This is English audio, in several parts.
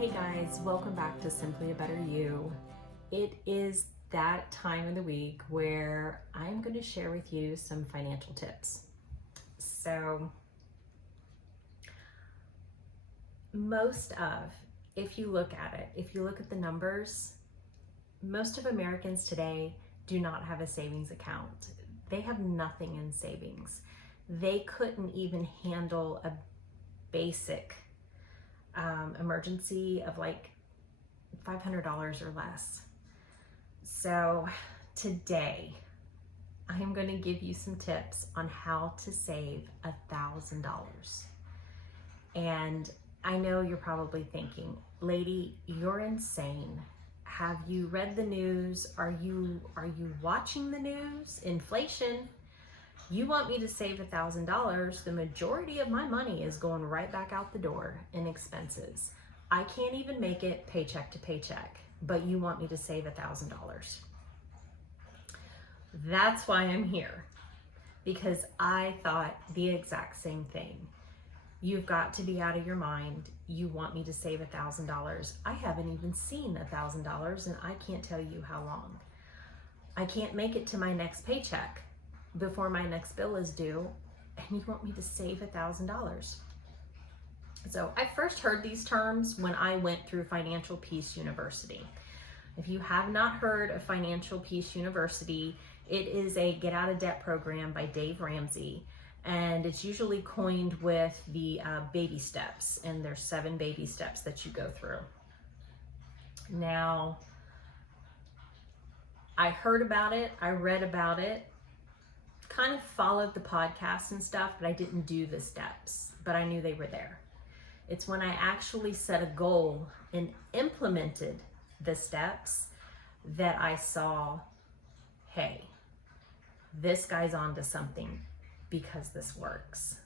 Hey guys, welcome back to Simply a Better You. It is that time of the week where I'm going to share with you some financial tips. So, if you look at the numbers, most of Americans today do not have a savings account. They have nothing in savings. They couldn't even handle a basic emergency of like $500 or less. So today I am going to give you some tips on how to save $1,000. And I know you're probably thinking, lady, you're insane. Have you read the news? Are you watching the news? Inflation. You want me to save $1,000, the majority of my money is going right back out the door in expenses. I can't even make it paycheck to paycheck, but you want me to save $1,000. That's why I'm here, because I thought the exact same thing. You've got to be out of your mind. You want me to save $1,000. I haven't even seen $1,000 and I can't tell you how long. I can't make it to my next paycheck before my next bill is due, and you want me to save $1,000. So I first heard these terms when I went through Financial Peace University. If you have not heard of Financial Peace University, it is a get out of debt program by Dave Ramsey, and it's usually coined with the baby steps, and there's 7 baby steps that you go through. Now, I heard about it, I read about it, kind of followed the podcast and stuff, but I didn't do the steps, but I knew they were there. It's when I actually set a goal and implemented the steps that I saw, hey, this guy's onto something because this works.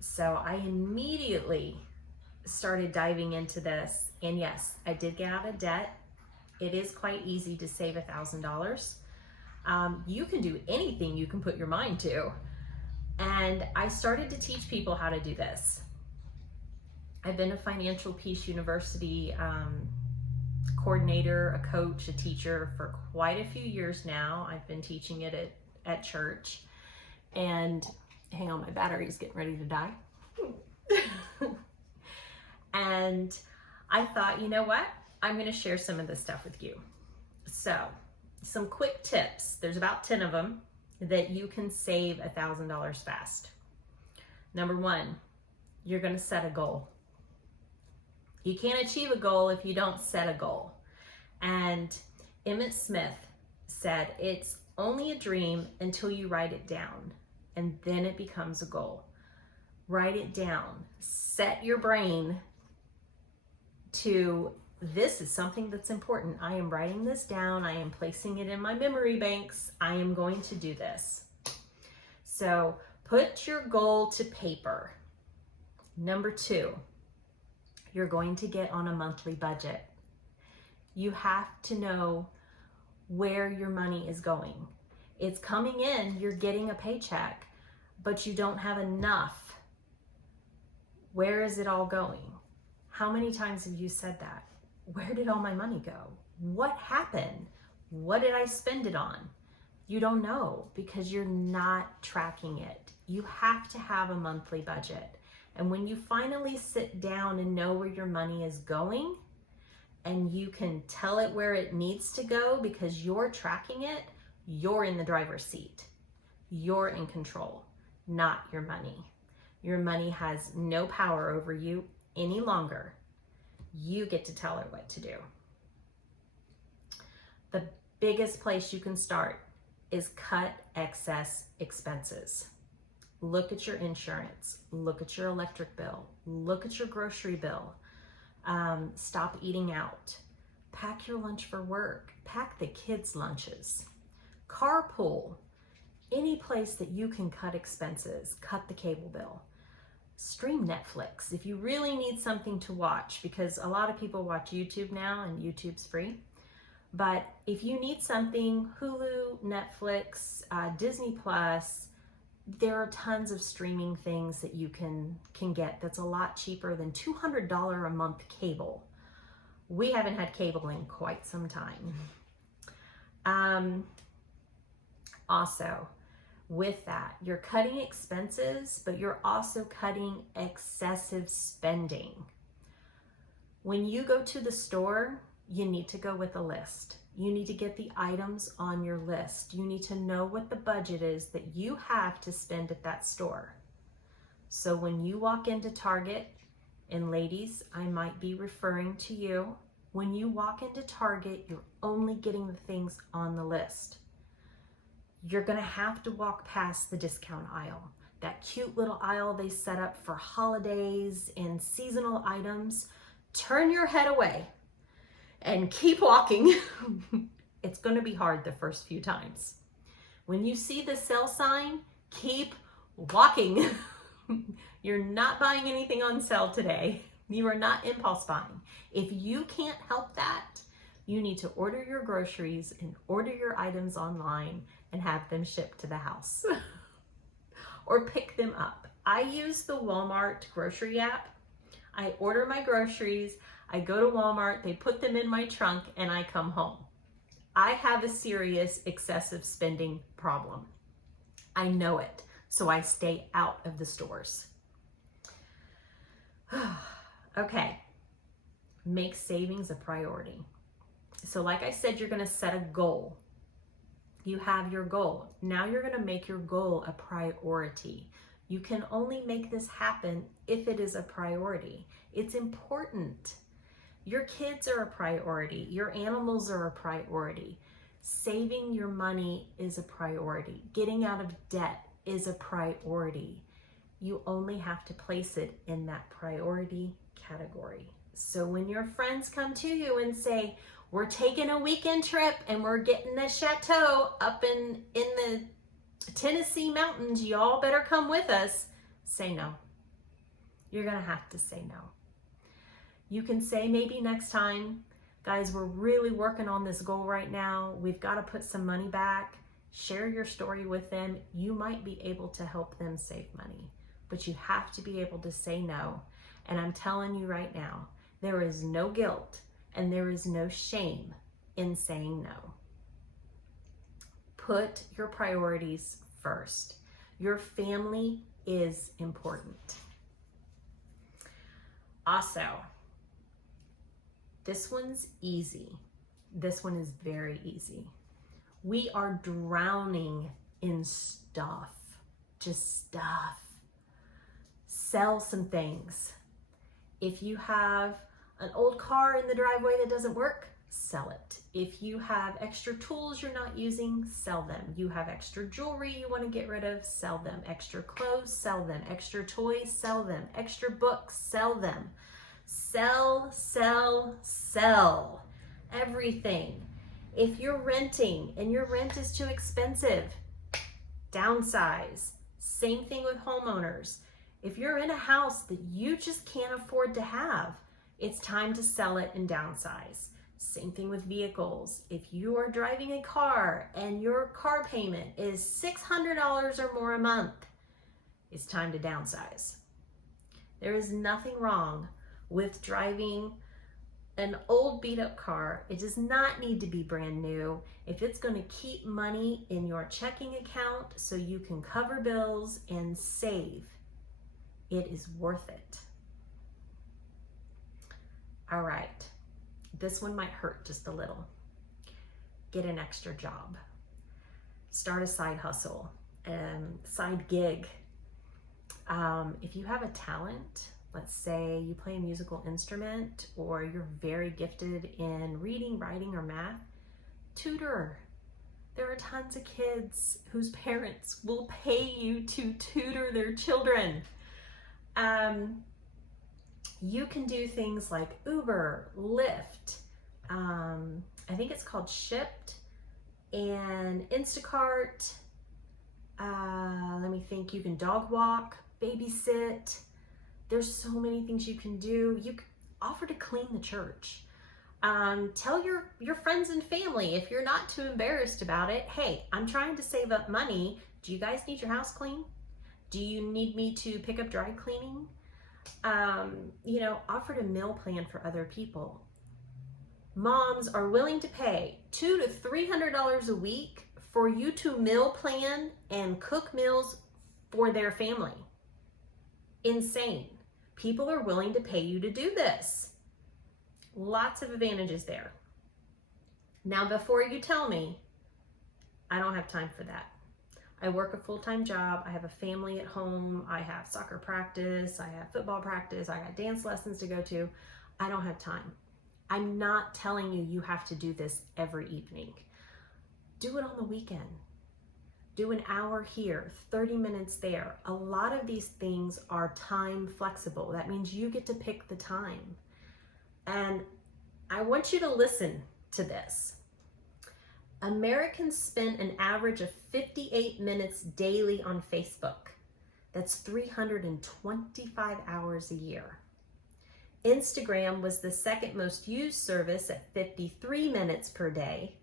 So I immediately started diving into this, and yes, I did get out of debt. It is quite easy to save $1,000. You can do anything you can put your mind to. And I started to teach people how to do this. I've been a Financial Peace University coordinator, a coach, a teacher for quite a few years now. I've been teaching it at church. And hang on, my battery's getting ready to die. And I thought, you know what? I'm going to share some of this stuff with you. So, some quick tips. There's about 10 of them that you can save $1,000 fast. Number 1, you're going to set a goal. You can't achieve a goal if you don't set a goal. And Emmett Smith said, it's only a dream until you write it down, and then it becomes a goal. Write it down. Set your brain to, this is something that's important. I am writing this down. I am placing it in my memory banks. I am going to do this. So put your goal to paper. Number 2, you're going to get on a monthly budget. You have to know where your money is going. It's coming in, you're getting a paycheck, but you don't have enough. Where is it all going? How many times have you said that? Where did all my money go? What happened? What did I spend it on? You don't know because you're not tracking it. You have to have a monthly budget. And when you finally sit down and know where your money is going, and you can tell it where it needs to go because you're tracking it, you're in the driver's seat. You're in control, not your money. Your money has no power over you any longer. You get to tell it what to do. The biggest place you can start is cut excess expenses. Look at your insurance. Look at your electric bill. Look at your grocery bill. Stop eating out. Pack your lunch for work. Pack the kids' lunches. Carpool. Any place that you can cut expenses, cut the cable bill. Stream Netflix if you really need something to watch, because a lot of people watch YouTube now and YouTube's free. But if you need something, Hulu, Netflix, Disney Plus, there are tons of streaming things that you can get that's a lot cheaper than $200 a month cable. We haven't had cable in quite some time. Also, with that, you're cutting expenses, but you're also cutting excessive spending. When you go to the store, you need to go with a list. You need to get the items on your list. You need to know what the budget is that you have to spend at that store. So when you walk into Target, and ladies, I might be referring to you, when you walk into Target, you're only getting the things on the list. You're gonna have to walk past the discount aisle, that cute little aisle they set up for holidays and seasonal items. Turn your head away and keep walking. It's gonna be hard the first few times. When you see the sale sign, keep walking. You're not buying anything on sale today. You are not impulse buying. If you can't help that, you need to order your groceries and order your items online and have them shipped to the house or pick them up. I use the Walmart grocery app. I order my groceries, I go to Walmart, they put them in my trunk, and I come home. I have a serious excessive spending problem. I know it, so I stay out of the stores. Okay, make savings a priority. So like I said, you're gonna set a goal. You have your goal. Now you're gonna make your goal a priority. You can only make this happen if it is a priority. It's important. Your kids are a priority. Your animals are a priority. Saving your money is a priority. Getting out of debt is a priority. You only have to place it in that priority category. So when your friends come to you and say, we're taking a weekend trip and we're getting a chateau up in the Tennessee mountains, y'all better come with us, say no. You're gonna have to say no. You can say maybe next time, guys, we're really working on this goal right now. We've got to put some money back. Share your story with them. You might be able to help them save money, but you have to be able to say no. And I'm telling you right now, there is no guilt and there is no shame in saying no. Put your priorities first. Your family is important. Also, this one's easy. This one is very easy. We are drowning in stuff, just stuff. Sell some things. If you have an old car in the driveway that doesn't work, sell it. If you have extra tools you're not using, sell them. You have extra jewelry you want to get rid of, sell them. Extra clothes, sell them. Extra toys, sell them. Extra books, sell them. Sell, sell, sell. Everything. If you're renting and your rent is too expensive, downsize. Same thing with homeowners. If you're in a house that you just can't afford to have, it's time to sell it and downsize. Same thing with vehicles. If you are driving a car and your car payment is $600 or more a month, it's time to downsize. There is nothing wrong with driving an old beat up car. It does not need to be brand new. If it's going to keep money in your checking account so you can cover bills and save, it is worth it. All right, this one might hurt just a little. Get an extra job. Start a side hustle, side gig. If you have a talent, let's say you play a musical instrument or you're very gifted in reading, writing, or math, tutor. There are tons of kids whose parents will pay you to tutor their children. You can do things like Uber, Lyft, I think it's called Shipt, and Instacart. Let me think, you can dog walk, babysit. There's so many things you can do. You can offer to clean the church. Tell your friends and family, if you're not too embarrassed about it, hey, I'm trying to save up money. Do you guys need your house clean? Do you need me to pick up dry cleaning? Offer to meal plan for other people. Moms are willing to pay $200 to $300 a week for you to meal plan and cook meals for their family. Insane. People are willing to pay you to do this. Lots of advantages there. Now, before you tell me, I don't have time for that. I work a full-time job. I have a family at home. I have soccer practice. I have football practice. I got dance lessons to go to. I don't have time. I'm not telling you have to do this every evening. Do it on the weekend. Do an hour here, 30 minutes there. A lot of these things are time flexible. That means you get to pick the time. And I want you to listen to this. Americans spend an average of 58 minutes daily on Facebook. That's 325 hours a year. Instagram was the second most used service at 53 minutes per day.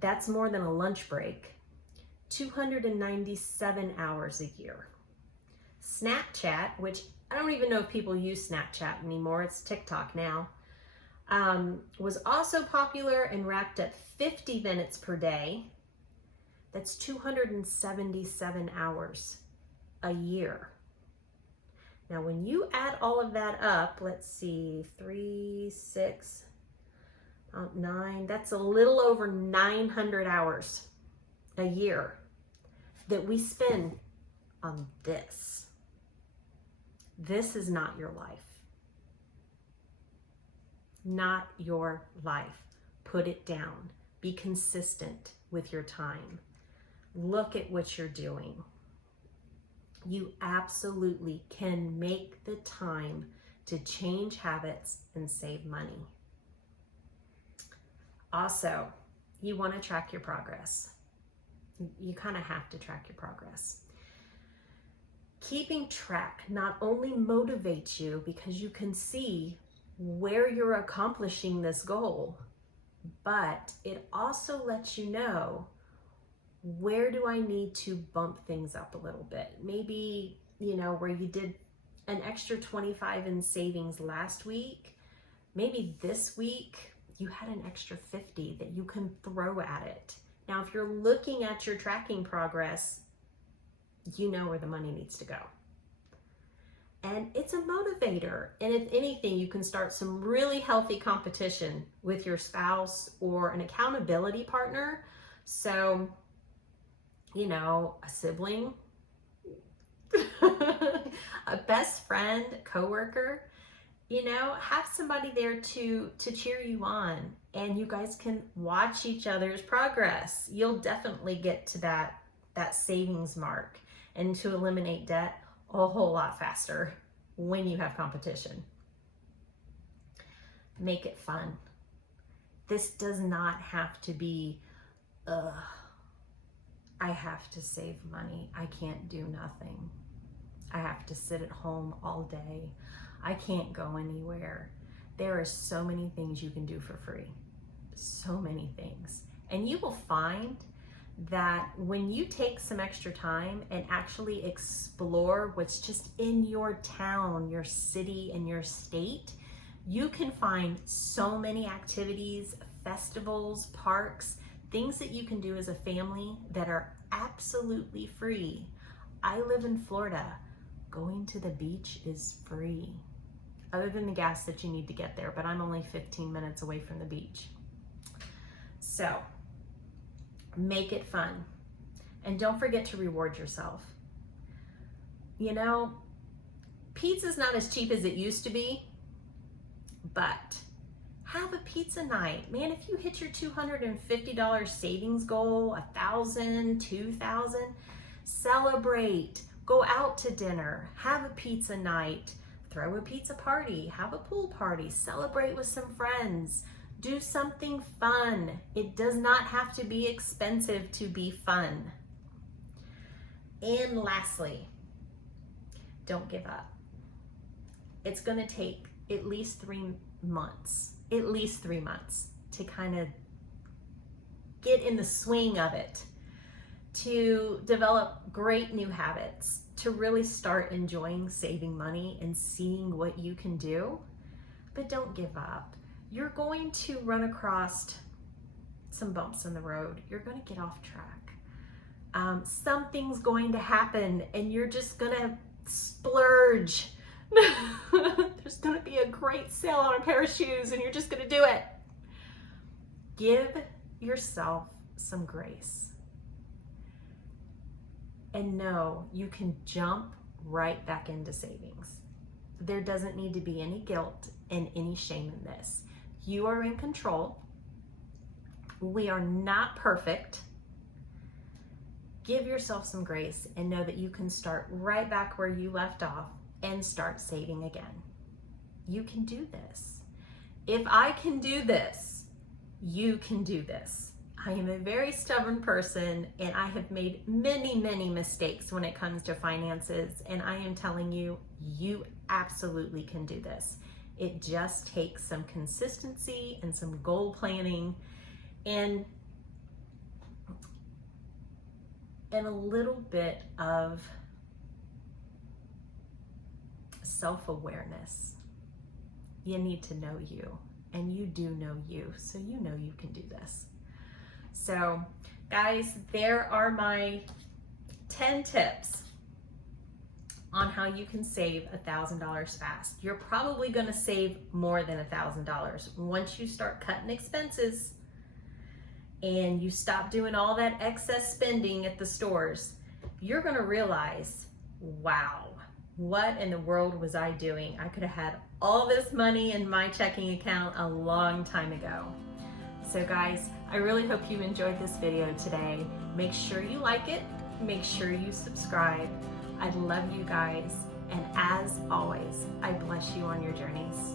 That's more than a lunch break. 297 hours a year. Snapchat, which I don't even know if people use Snapchat anymore, it's TikTok now, was also popular and racked up 50 minutes per day. That's 277 hours a year. Now, when you add all of that up, let's see, 3, 6, 9, that's a little over 900 hours a year that we spend on this. This is not your life. Not your life. Put it down. Be consistent with your time. Look at what you're doing. You absolutely can make the time to change habits and save money. Also, you want to track your progress. You kind of have to track your progress. Keeping track not only motivates you because you can see where you're accomplishing this goal, but it also lets you know, where do I need to bump things up a little bit? Maybe, where you did an extra 25 in savings last week, maybe this week you had an extra 50 that you can throw at it. Now, if you're looking at your tracking progress, you know where the money needs to go. And it's a motivator. And if anything, you can start some really healthy competition with your spouse or an accountability partner. So, a sibling, a best friend, coworker, have somebody there to cheer you on, and you guys can watch each other's progress. You'll definitely get to that savings mark and to eliminate debt a whole lot faster when you have competition. Make it fun. This does not have to be, I have to save money. I can't do nothing. I have to sit at home all day. I can't go anywhere. There are so many things you can do for free. So many things. And you will find that when you take some extra time and actually explore what's just in your town, your city, and your state, you can find so many activities, festivals, parks, things that you can do as a family that are absolutely free. I live in Florida. Going to the beach is free, other than the gas that you need to get there, but I'm only 15 minutes away from the beach. So make it fun. And don't forget to reward yourself. Pizza's not as cheap as it used to be, but have a pizza night. Man, if you hit your $250 savings goal, $1,000, $2,000, celebrate. Go out to dinner, have a pizza night, throw a pizza party, have a pool party, celebrate with some friends, do something fun. It does not have to be expensive to be fun. And lastly, don't give up. It's going to take at least 3 months to kind of get in the swing of it, to develop great new habits, to really start enjoying saving money and seeing what you can do. But don't give up. you're going to run across some bumps in the road. You're going to get off track. Something's going to happen and you're just going to splurge. There's going to be a great sale on a pair of shoes and you're just going to do it. Give yourself some grace. And know you can jump right back into savings. There doesn't need to be any guilt and any shame in this. You are in control. We are not perfect. Give yourself some grace and know that you can start right back where you left off and start saving again. You can do this. If I can do this, you can do this. I am a very stubborn person and I have made many, many mistakes when it comes to finances, and I am telling you, you absolutely can do this. It just takes some consistency and some goal planning and a little bit of self-awareness. You need to know you, and you do know you, so you know you can do this. So guys, there are my 10 tips on how you can save $1,000 fast. You're probably gonna save more than $1,000 once you start cutting expenses and you stop doing all that excess spending at the stores. You're gonna realize, wow, what in the world was I doing? I could have had all this money in my checking account a long time ago. So guys, I really hope you enjoyed this video today. Make sure you like it, make sure you subscribe. I love you guys, and as always, I bless you on your journeys.